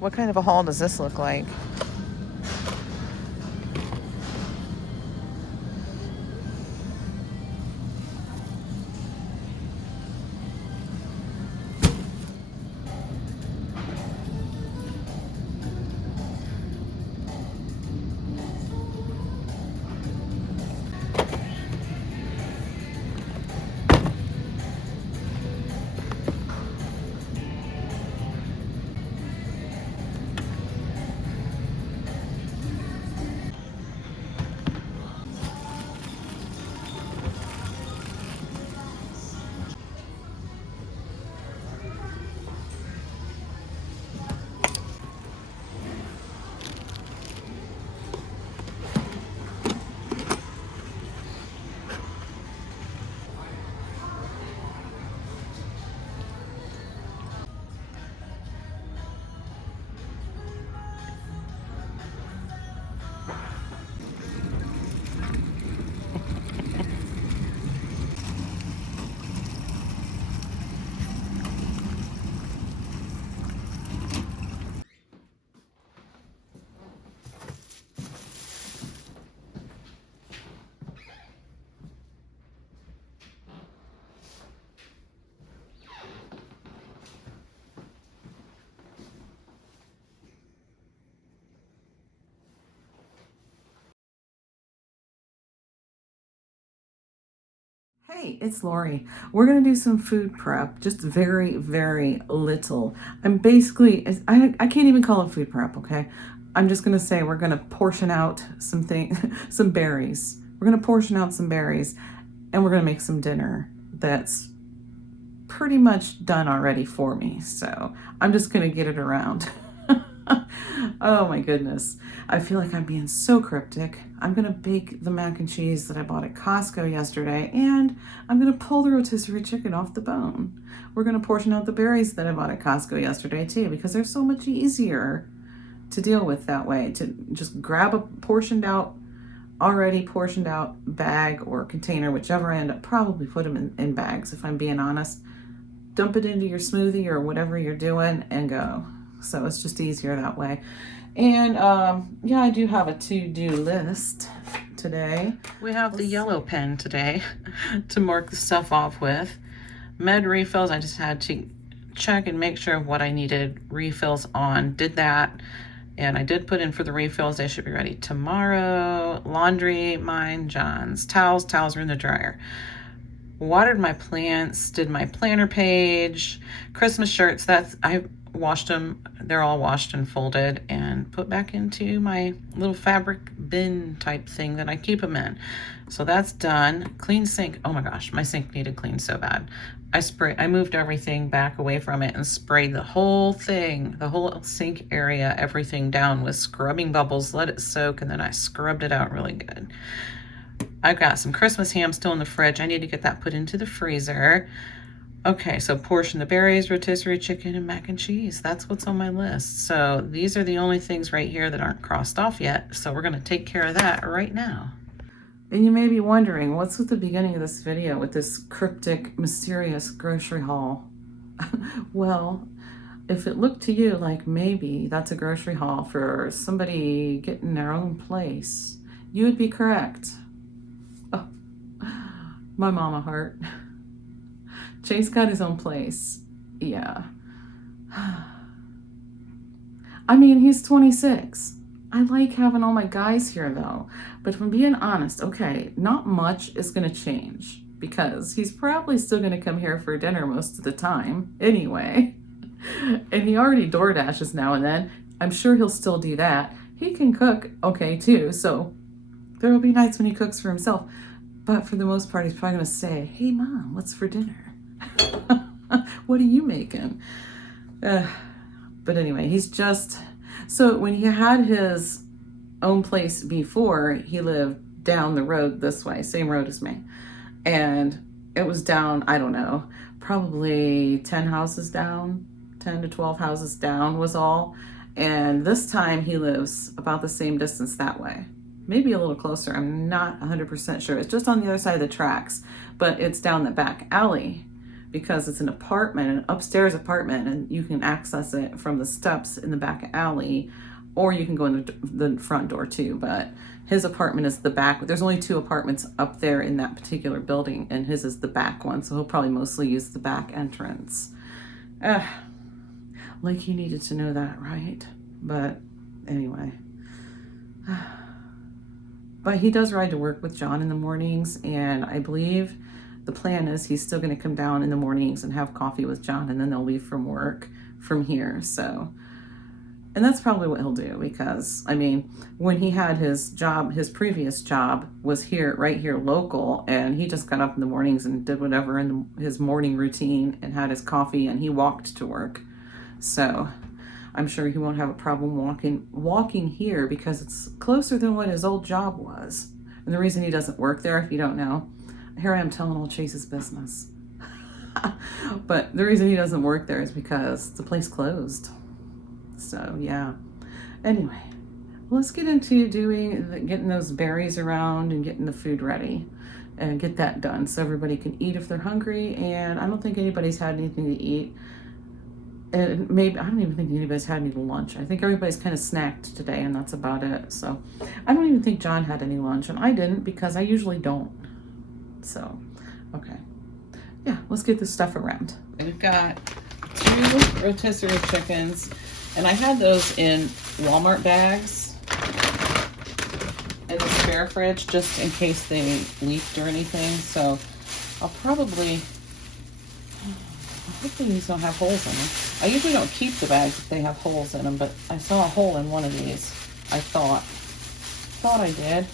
What kind of a haul does this look like? Hey, it's Lori. We're going to do some food prep, just very, very little. I'm basically, I can't even call it food prep, okay? I'm just going to say we're going to portion out some berries. We're going to portion out some berries and we're going to make some dinner that's pretty much done already for me. So I'm just going to get it around. Oh my goodness. I feel like I'm being so cryptic. I'm going to bake the mac and cheese that I bought at Costco yesterday, and I'm going to pull the rotisserie chicken off the bone. We're going to portion out the berries that I bought at Costco yesterday too, because they're so much easier to deal with that way. To just grab a already portioned out bag or container, whichever I end up, probably put them in bags if I'm being honest. Dump it into your smoothie or whatever you're doing and go. So it's just easier that way. And yeah, I do have a to-do list today. We have the yellow pen today to mark the stuff off with. Med refills, I just had to check and make sure what I needed refills on. Did that. And I did put in for the refills. They should be ready tomorrow. Laundry, mine, John's. Towels are in the dryer. Watered my plants, did my planner page. Christmas shirts, I washed them. They're all washed and folded and put back into my little fabric bin type thing that I keep them in. So that's done. Clean sink. Oh my gosh, my sink needed cleaned so bad. I moved everything back away from it and sprayed the whole thing, the whole sink area, everything down with scrubbing bubbles, let it soak, and then I scrubbed it out really good. I've got some Christmas ham still in the fridge. I need to get that put into the freezer. Okay, so portion the berries, rotisserie chicken, and mac and cheese. That's what's on my list. So these are the only things right here that aren't crossed off yet. So we're going to take care of that right now. And you may be wondering, what's with the beginning of this video with this cryptic, mysterious grocery haul? Well, if it looked to you like maybe that's a grocery haul for somebody getting their own place, you would be correct. Oh, my mama heart. Chase got his own place. Yeah. I mean, he's 26. I like having all my guys here though. But if I'm being honest, okay, not much is going to change because he's probably still going to come here for dinner most of the time anyway. And he already door dashes now and then. I'm sure he'll still do that. He can cook okay too, so there will be nights when he cooks for himself. But for the most part, he's probably going to say, "Hey mom, what's for dinner?" What are you making? But anyway, he's just... So when he had his own place before, he lived down the road this way, same road as me. And it was down, I don't know, probably 10 houses down, 10 to 12 houses down was all. And this time he lives about the same distance that way. Maybe a little closer. I'm not 100% sure. It's just on the other side of the tracks, but it's down the back alley because it's an apartment, an upstairs apartment, and you can access it from the steps in the back alley, or you can go in the front door too. But his apartment is the back. There's only 2 apartments up there in that particular building, and his is the back one, so he'll probably mostly use the back entrance. Like you needed to know that, right? But anyway. But he does ride to work with John in the mornings, and I believe the plan is he's still going to come down in the mornings and have coffee with John, and then they'll leave from work from here. So, and that's probably what he'll do, because I mean, when he had his job, his previous job was here, right here local, and he just got up in the mornings and did whatever in his morning routine and had his coffee, and he walked to work. So I'm sure he won't have a problem walking here, because it's closer than what his old job was. And the reason he doesn't work there, if you don't know, here I am telling old Chase's business. But the reason he doesn't work there is because the place closed. So yeah. Anyway, let's get into getting those berries around and getting the food ready and get that done so everybody can eat if they're hungry. And I don't think anybody's had anything to eat. And maybe, I don't even think anybody's had any lunch. I think everybody's kind of snacked today, and that's about it. So I don't even think John had any lunch, and I didn't, because I usually don't. So, okay. Yeah, let's get this stuff around. We've got 2 rotisserie chickens, and I had those in Walmart bags in the spare fridge just in case they leaked or anything. So I'll probably, hopefully these don't have holes in them. I usually don't keep the bags if they have holes in them, but I saw a hole in one of these. I thought I did.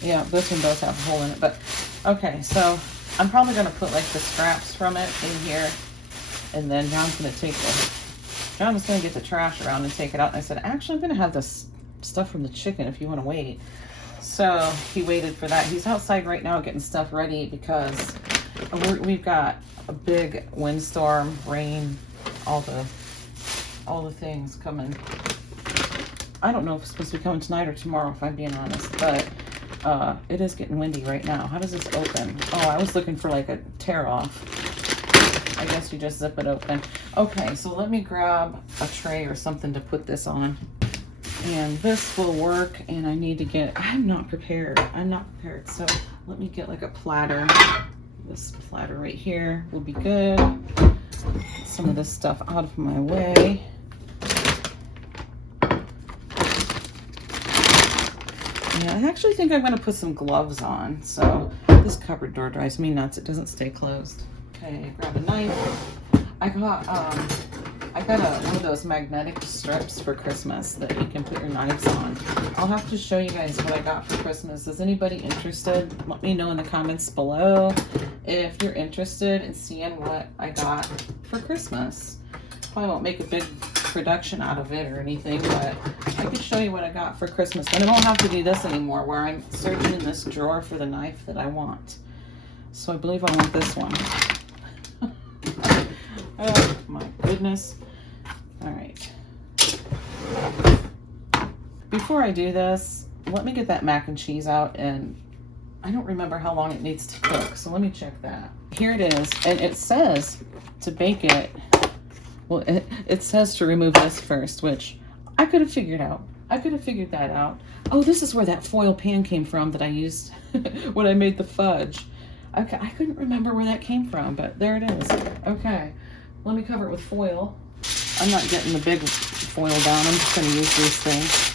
Yeah, this one does have a hole in it, but okay, so I'm probably gonna put like the scraps from it in here, and then John was gonna get the trash around and take it out. And I said, actually, I'm gonna have this stuff from the chicken if you want to wait. So he waited for that. He's outside right now getting stuff ready, because we've got a big windstorm, rain, all the things coming. I don't know if it's supposed to be coming tonight or tomorrow, if I'm being honest, but it is getting windy right now. How does this open? Oh, I was looking for like a tear off. I guess you just zip it open. Okay, so let me grab a tray or something to put this on. And this will work, and I need to get, I'm not prepared. So let me get like a platter. This platter right here will be good. Get some of this stuff out of my way. Yeah, I actually think I'm going to put some gloves on. So this cupboard door drives me nuts. It doesn't stay closed. Okay, grab a knife. I got one of those magnetic strips for Christmas that you can put your knives on. I'll have to show you guys what I got for Christmas. Is anybody interested? Let me know in the comments below if you're interested in seeing what I got for Christmas. Probably won't make a big production out of it or anything, but I can show you what I got for Christmas. And I don't have to do this anymore, where I'm searching in this drawer for the knife that I want. So I believe I want this one. Oh my goodness. All right. Before I do this, let me get that mac and cheese out, and I don't remember how long it needs to cook, so let me check that. Here it is, and it says to bake it. Well, it says to remove this first, which I could have figured out. I could have figured that out. Oh, this is where that foil pan came from that I used when I made the fudge. Okay, I couldn't remember where that came from, but there it is. Okay, let me cover it with foil. I'm not getting the big foil down. I'm just going to use these things.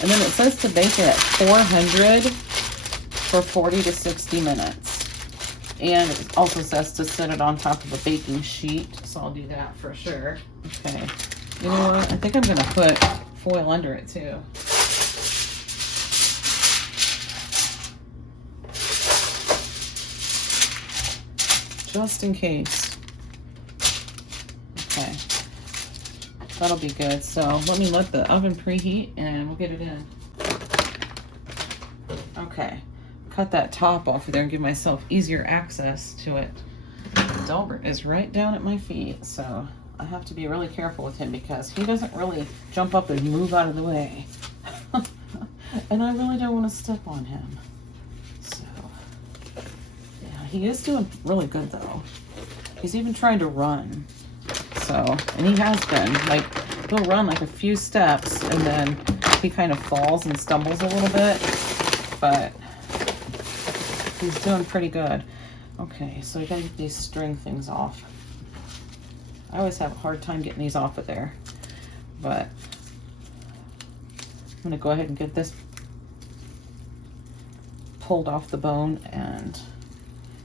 And then it says to bake it at 400 for 40 to 60 minutes. And it also says to set it on top of a baking sheet. So I'll do that for sure. Okay. You know what? I think I'm going to put foil under it too. Just in case. Okay. That'll be good. So let me let the oven preheat and we'll get it in. Okay. Cut that top off of there and give myself easier access to it. Delbert is right down at my feet, so I have to be really careful with him because he doesn't really jump up and move out of the way. And I really don't want to step on him. So, yeah, he is doing really good though. He's even trying to run. So, and he has been. Like, he'll run like a few steps and then he kind of falls and stumbles a little bit. But he's doing pretty good. Okay, so I gotta get these string things off. I always have a hard time getting these off of there. But I'm gonna go ahead and get this pulled off the bone, and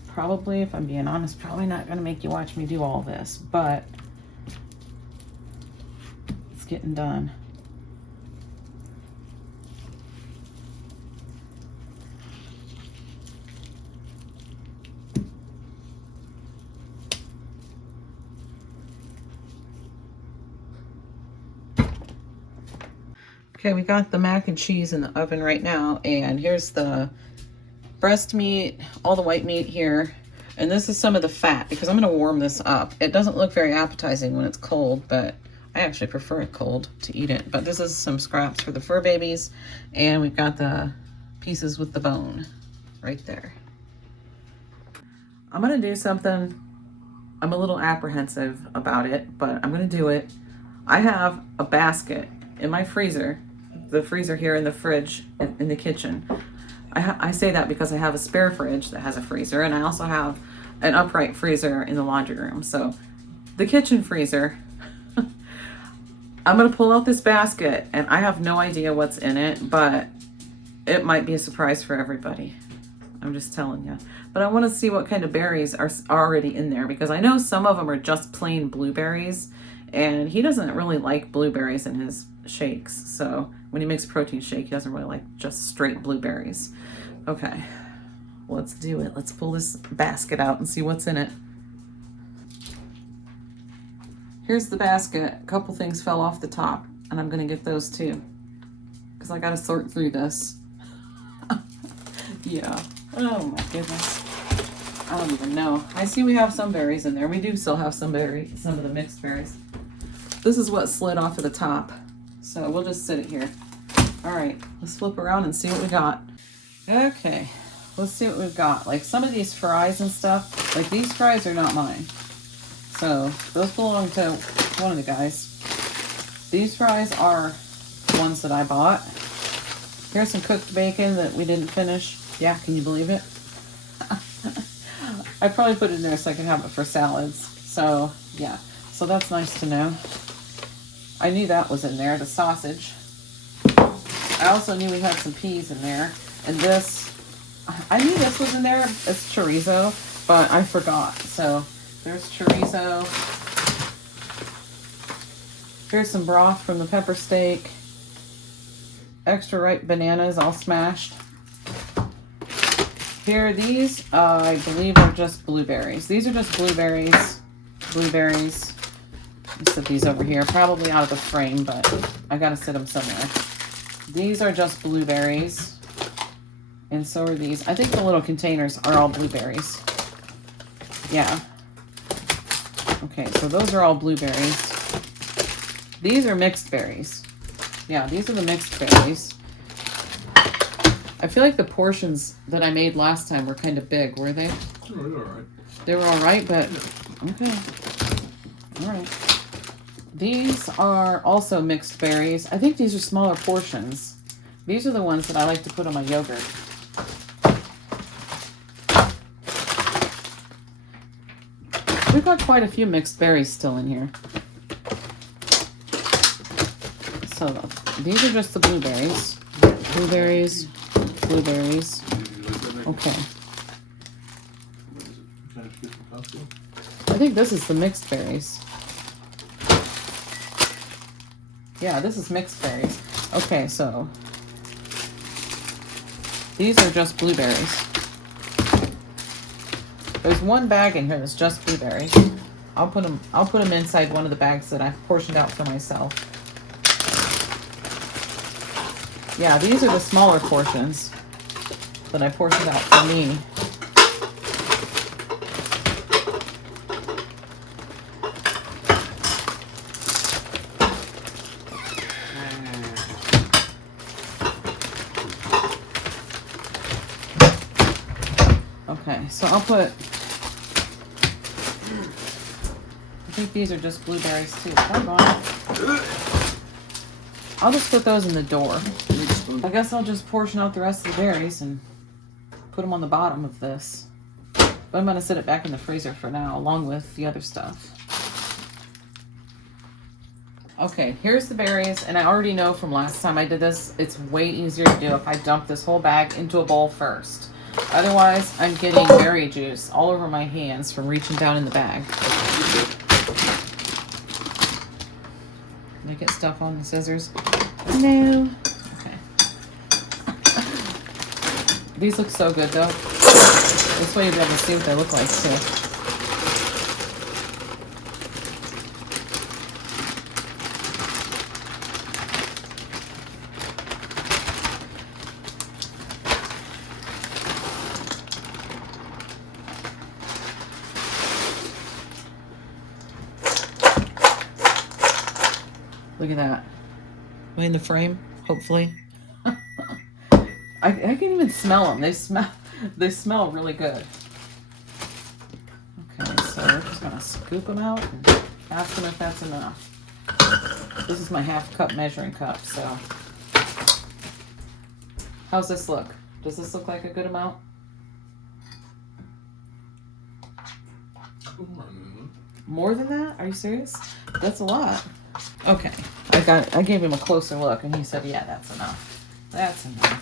probably, if I'm being honest, probably not gonna make you watch me do all this, but it's getting done. Okay, we got the mac and cheese in the oven right now, and here's the breast meat, all the white meat here, and this is some of the fat because I'm going to warm this up. It doesn't look very appetizing when it's cold, but I actually prefer it cold to eat it. But this is some scraps for the fur babies, and we've got the pieces with the bone right there. I'm going to do something. I'm a little apprehensive about it, but I'm going to do it. I have a basket in my freezer, the freezer here in the fridge in the kitchen. I say that because I have a spare fridge that has a freezer, and I also have an upright freezer in the laundry room. So the kitchen freezer, I'm going to pull out this basket, and I have no idea what's in it, but it might be a surprise for everybody. I'm just telling you. But I want to see what kind of berries are already in there, because I know some of them are just plain blueberries, and he doesn't really like blueberries in his shakes. So when he makes protein shake, he doesn't really like just straight blueberries. Okay, let's do it. Let's pull this basket out and see what's in it. Here's the basket. A couple things fell off the top, and I'm gonna get those too, because I gotta sort through this. Yeah. Oh my goodness. I don't even know. I see we have some berries in there. We do still have some berries, some of the mixed berries. This is what slid off of the top. So we'll just sit it here. All right, let's flip around and see what we got. Okay, let's see what we've got. Like some of these fries and stuff, like these fries are not mine. So those belong to one of the guys. These fries are ones that I bought. Here's some cooked bacon that we didn't finish. Yeah, can you believe it? I probably put it in there so I can have it for salads. So yeah, so that's nice to know. I knew that was in there, the sausage. I also knew we had some peas in there. And this, I knew this was in there. It's chorizo, but I forgot. So there's chorizo. Here's some broth from the pepper steak. Extra ripe bananas all smashed. Here, these, I believe are just blueberries. These are just blueberries. Blueberries. Let me set these over here, probably out of the frame, but I gotta sit them somewhere. These are just blueberries. And so are these. I think the little containers are all blueberries. Yeah. Okay, so those are all blueberries. These are mixed berries. Yeah, these are the mixed berries. I feel like the portions that I made last time were kind of big, were they? Oh, they're all right. They were all right, but Yeah. okay. All right. These are also mixed berries. I think these are smaller portions. These are the ones that I like to put on my yogurt. We've got quite a few mixed berries still in here. So these are just the blueberries. Blueberries, blueberries. Okay. I think this is the mixed berries. Yeah, this is mixed berries. Okay, so these are just blueberries. There's one bag in here that's just blueberries. I'll put them inside one of the bags that I've portioned out for myself. Yeah, these are the smaller portions that I portioned out for me. Okay, so I'll put, I think these are just blueberries too. I'll just put those in the door. I guess I'll just portion out the rest of the berries and put them on the bottom of this. But I'm going to set it back in the freezer for now, along with the other stuff. Okay, here's the berries, and I already know from last time I did this, it's way easier to do if I dump this whole bag into a bowl first. Otherwise, I'm getting berry juice all over my hands from reaching down in the bag. Did I get stuff on the scissors? No. Okay. These look so good, though. This way you'll be able to see what they look like, too. Look at that. Am I in the frame? Hopefully. I can even smell them. They smell really good. Okay, so we're just gonna scoop them out and ask them if that's enough. This is my half-cup measuring cup, so. How's this look? Does this look like a good amount? More than that? Are you serious? That's a lot. Okay, I gave him a closer look, and he said, "Yeah, that's enough. That's enough."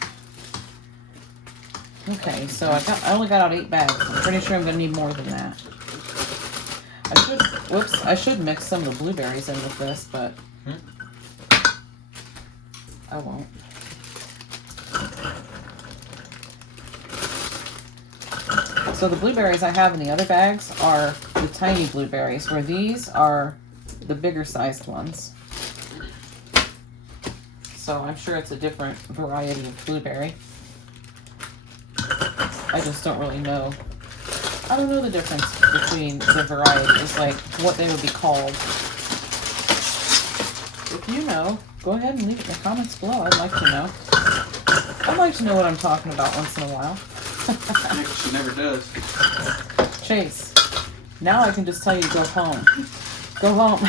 Okay, so I only got out 8 bags. I'm pretty sure I'm gonna need more than that. I should mix some of the blueberries in with this, but I won't. So the blueberries I have in the other bags are the tiny blueberries, where these are the bigger sized ones. So I'm sure it's a different variety of blueberry. I just don't really know. I don't know the difference between the varieties, like what they would be called. If you know, go ahead and leave it in the comments below. I'd like to know. I'd like to know what I'm talking about once in a while. She never does. Chase, now I can just tell you to go home. Go home.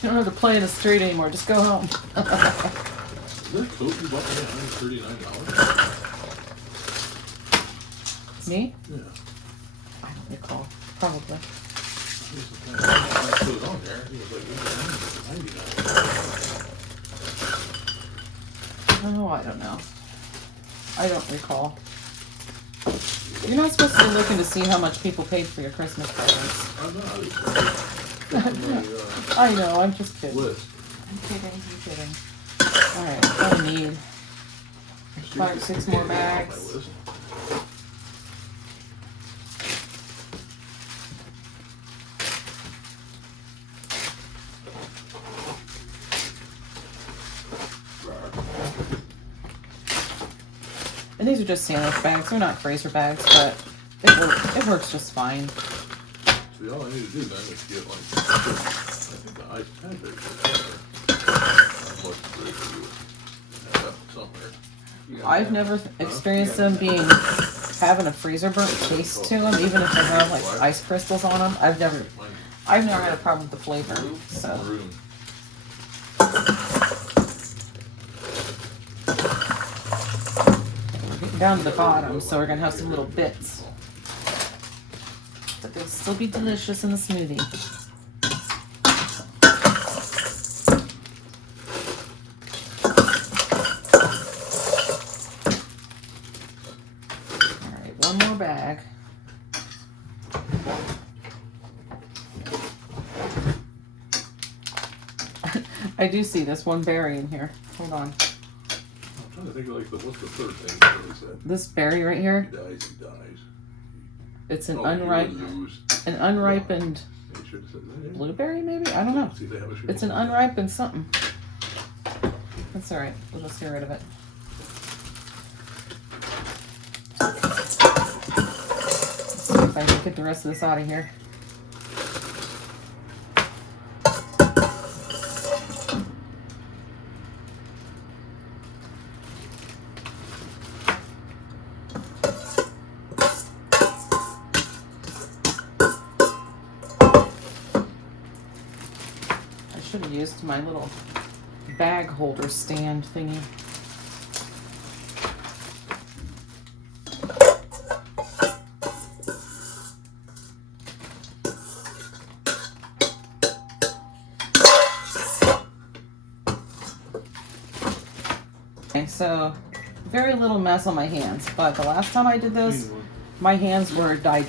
You don't have to play in the street anymore. Just go home. Is there a coat you bought me $139? Me? Yeah. I don't recall. Probably. I put it on there. It was like $99. Oh, I don't know. I don't recall. You're not supposed to be looking to see how much people paid for your Christmas presents. I'm not. I know, I'm just kidding. List. I'm kidding. Alright, I need 5, 6 more bags. And these are just sandwich bags. They're not freezer bags, but it works just fine. See, all I need to do then is get like, I think the ice pancakes somewhere. I've never experienced them having a freezer burnt taste to them, even if they have like ice crystals on them. I've never had a problem with the flavor. So. We're getting down to the bottom, so we're gonna have some little bits. But they'll still be delicious in the smoothie. Alright, one more bag. I do see this one berry in here. Hold on. I'm trying to think of like what's the third thing that really said? This berry right here. He dies. It's an unripened blueberry, maybe? I don't know. It's an unripened something. That's alright. We'll just get rid of it. Let's see if I can get the rest of this out of here. used my little bag holder stand thingy. Okay, so very little mess on my hands, but the last time I did this, my hands were dyed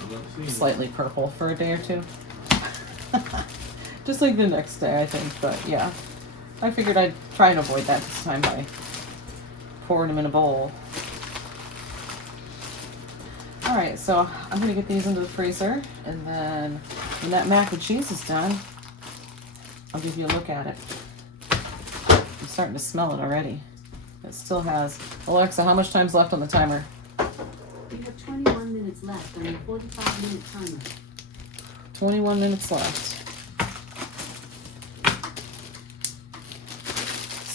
slightly purple for a day or two. Just like the next day, I think, but yeah. I figured I'd try and avoid that this time by pouring them in a bowl. Alright, so I'm going to get these into the freezer, and then when that mac and cheese is done, I'll give you a look at it. I'm starting to smell it already. It still has... Alexa, how much time's left on the timer? You have 21 minutes left on your 45-minute timer. 21 minutes left.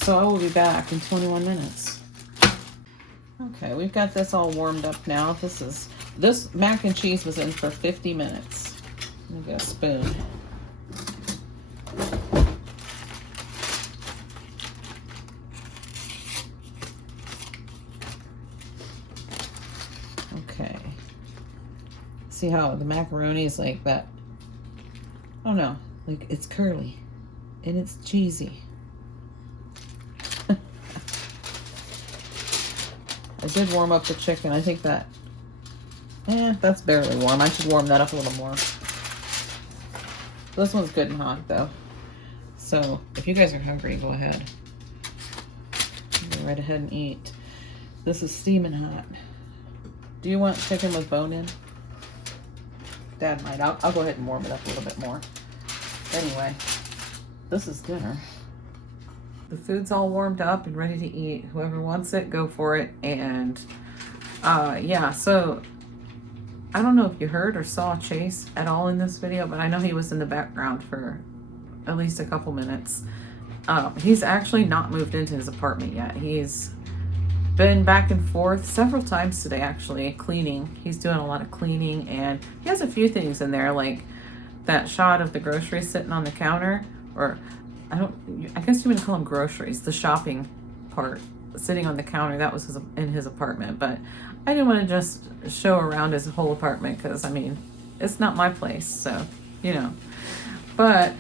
So I will be back in 21 minutes. Okay, we've got this all warmed up now. This mac and cheese was in for 50 minutes. Let me get a spoon. Okay. See how the macaroni is like that? I don't know, like it's curly and it's cheesy. I did warm up the chicken. I think that's barely warm. I should warm that up a little more. This one's good and hot though. So if you guys are hungry, go ahead. Go right ahead and eat. This is steaming hot. Do you want chicken with bone in? Dad might. I'll go ahead and warm it up a little bit more. Anyway, this is dinner. The food's all warmed up and ready to eat. Whoever wants it, go for it. And yeah, so I don't know if you heard or saw Chase at all in this video, but I know he was in the background for at least a couple minutes. He's actually not moved into his apartment yet. He's been back and forth several times today, actually, cleaning. He's doing a lot of cleaning, and he has a few things in there, like that shot of the groceries sitting on the counter, or I guess you would call them groceries, the shopping part sitting on the counter. That was in his apartment, but I didn't want to just show around his whole apartment because, I mean, it's not my place, so, you know. But,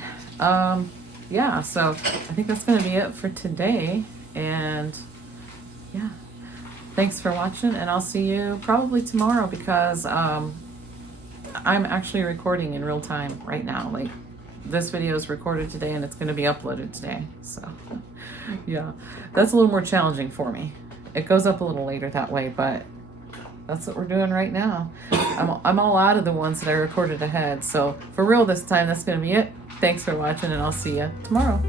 yeah, so I think that's going to be it for today, and yeah. Thanks for watching, and I'll see you probably tomorrow because I'm actually recording in real time right now. Like, this video is recorded today and it's going to be uploaded today. So, yeah, that's a little more challenging for me. It goes up a little later that way, but that's what we're doing right now. I'm all out of the ones that I recorded ahead. So, for real this time, that's going to be it. Thanks for watching, and I'll see you tomorrow.